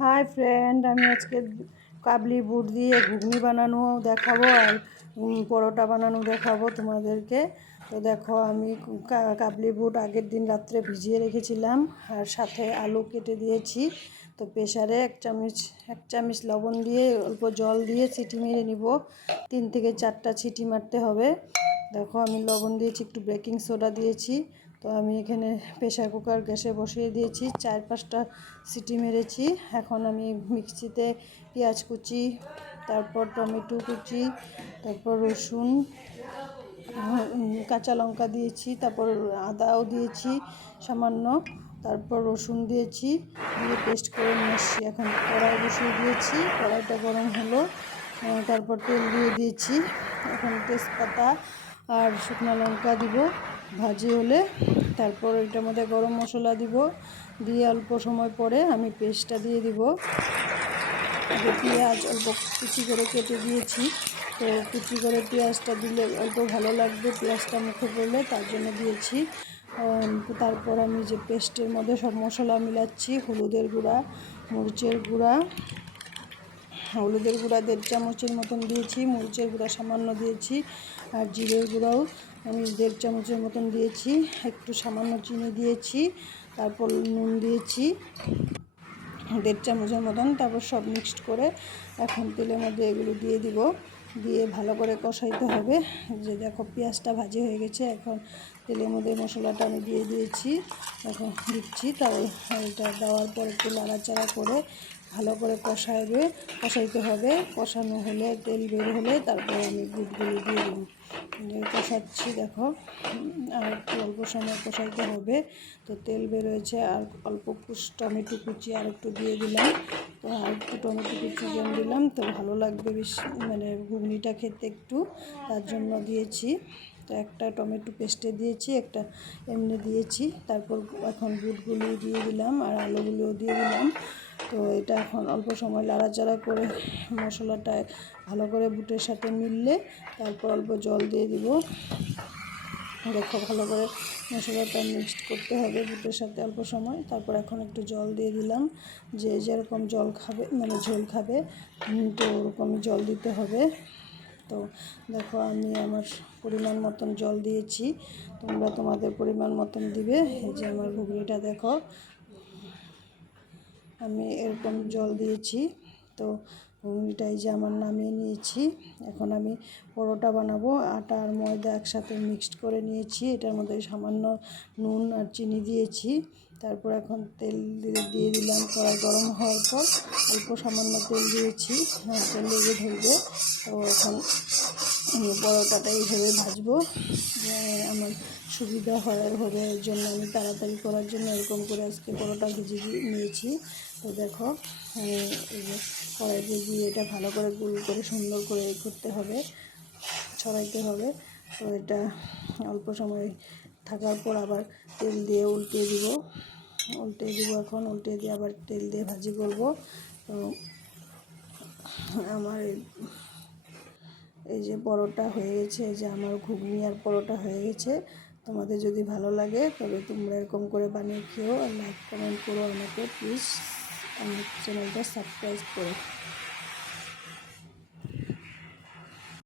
Hi friend, আমি আজকে কাবলি বুট দিয়ে ঘুগনি বানানো দেখাবো আর পরোটা বানানো দেখাবো তোমাদেরকে। তো দেখো, আমি কাবলি বুট আগের দিন রাত্রে ভিজিয়ে রেখেছিলাম আর সাথে আলু কেটে দিয়েছি। তো প্রেসারে এক চামচ লবণ দিয়ে অল্প জল দিয়ে সিটি মেরে নিব। 3 থেকে 4টা সিটি মারতে হবে। দেখো, আমি লবণ দিয়েছি, একটু বেকিং সোডা দিয়েছি। তো আমি এখানে প্রেসার কুকার গ্যাসে বসিয়ে দিয়েছি, 4-5টা সিটি মেরেছি। এখন আমি মিক্সিতে পেঁয়াজ কুচি, তারপর টমেটো কুচি, তারপর রসুন, কাঁচা লঙ্কা দিয়েছি, তারপর আদাও দিয়েছি সামান্য, তারপর রসুন দিয়েছি, দিয়ে পেস্ট করে নিয়ে এসছি। এখন কড়াই বসিয়ে দিয়েছি, কড়াইটা গরম হলো, তারপর তেল দিয়ে দিয়েছি। এখন তেজপাতা আর শুকনো লঙ্কা দিব, ভাজি হলে তারপর এটার মধ্যে গরম মশলা দিব, দিয়ে অল্প সময় পরে আমি পেস্টটা দিয়ে দিব। আগে পেঁয়াজ অল্প কুচি করে কেটে দিয়েছি। তো কুচি করে পেঁয়াজটা দিলে অল্প ভালো লাগবে, পেঁয়াজটা মুখে পড়লে, তার জন্য দিয়েছি। তারপর আমি যে পেস্টের মধ্যে সব মশলা মিলাচ্ছি, হলুদের গুঁড়া, মরিচের গুঁড়া, 1.5 চামচের মতন দিয়েছি, মরিচের গুঁড়া সামান্য দিয়েছি, আর জিরের গুঁড়াও আমি 1.5 চামচের মতন দিয়েছি, একটু সামান্য চিনি দিয়েছি, তারপর নুন দিয়েছি 1.5 চামচের মতন। তারপর সব মিক্সড করে এখন তেলের মধ্যে এগুলো দিয়ে দিব, দিয়ে ভালো করে কষাইতে হবে। যে দেখো, পেঁয়াজটা ভাজি হয়ে গেছে, এখন তেলের মধ্যে মশলাটা আমি দিয়ে দিয়েছি, এখন দিচ্ছি। তারপর এটা দেওয়ার পর একটু নাড়াচাড়া করে ভালো করে কষাইতে হবে। কষানো হলে, তেল বের হলে তারপর আমি বুটগুলো দিয়ে দেবো। কষাচ্ছি, দেখো, আর একটু অল্প সময় কষাইতে হবে। তো তেল বেরোয়েছে, আর অল্প টমেটো কুচি আর একটু দিয়ে দিলাম। তো আর একটু টমেটো কুচি দিলাম, তো ভালো লাগবে বেশি, মানে ঘুগনিটা খেতে একটু, তার জন্য দিয়েছি। তো একটা টমেটো পেস্টে দিয়েছি, একটা এমনি দিয়েছি। তারপর এখন বুটগুলি দিয়ে দিলাম আর আলুগুলিও দিয়ে দিলাম। তো এটা এখন অল্প সময় নাড়াচাড়া করে মশলাটা ভালো করে বুটের সাথে মিললে তারপর অল্প জল দিয়ে দিব। দেখো, ভালো করে মশলাটা মিক্সড করতে হবে বুটের সাথে অল্প সময়। তারপর এখন একটু জল দিয়ে দিলাম, যে যেরকম জল খাবে, মানে ঝোল খাবে, তো ওরকমই জল দিতে হবে। তো দেখো, আমি আমার পরিমাণ মতন জল দিয়েছি, তোমরা তোমাদের পরিমাণ মতন দিবে। এই যে আমার ঘুগনিটা দেখো, আমি এরকম জল দিয়েছি। তো ঘুগনিটাই যে আমার নামিয়ে নিয়েছি। এখন আমি পরোটা বানাবো। আটা আর ময়দা একসাথে মিক্সড করে নিয়েছি, এটার মধ্যে সামান্য নুন আর চিনি দিয়েছি। তারপর এখন তেল দিয়ে দিলাম, কড়াই গরম হওয়ার পর অল্প সামান্য তেল দিয়েছি, তেল লেগে ধরবে। তো এখন আমি পরোটাটা এইভাবে ভাজবো, আমার সুবিধা হবে, এর জন্য আমি তাড়াতাড়ি করার জন্য এরকম করে আজকে পরোটা ভেজে নিয়েছি। তো দেখো, এই যে কড়াইতে দিয়ে এটা ভালো করে গোল করে সুন্দর করে করতে হবে, ছড়াইতে হবে। তো এটা অল্প সময় থাকার পর আবার তেল দিয়ে উল্টে দিব, এখন উল্টে দিয়ে আবার তেল দিয়ে ভাজি করব। তো আমার এই যে পরোটা হয়ে গেছে, এই যে আমার ঘুগনি আর পরোটা হয়ে গেছে। তোমাদের যদি ভালো লাগে তবে তোমরা এরকম করে বানিয়ে খেও, আর লাইক কমেন্ট করো আমাকে প্লিজ, আমার চ্যানেলটা সাবস্ক্রাইব করো।